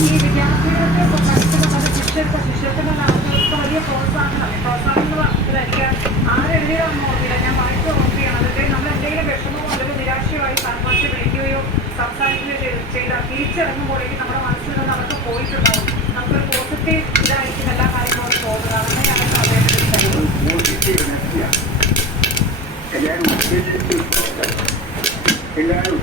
ഈ വിദ്യാർത്ഥികൾക്ക് പഠിക്കുന്നത് ശിഷ്യത്തിന് വലിയ പ്രോത്സാഹനങ്ങൾ എനിക്ക് ആരെഴുതിയതാണെന്ന് ഓർമ്മയില്ല. ഞാൻ വായിച്ച ഓർമ്മയാണ്. അതിൻ്റെ നമ്മൾ എന്തെങ്കിലും വിഷമമോ അല്ലെങ്കിൽ നിരാശയോ സാൻമാഷെ വിളിക്കുകയോ സംസാരിക്കുകയോ ചെയ്താൽ തിരിച്ചിറങ്ങുമ്പോഴേക്കും നമ്മുടെ മനസ്സിൽ നിന്ന് അവർക്ക് പോയിട്ടുണ്ടാവും. നമുക്കൊരു പോസിറ്റീവ് ഇതായിരിക്കും എല്ലാ കാര്യങ്ങളും പോകുന്നത്. അങ്ങനെയാണ് എല്ലാവരും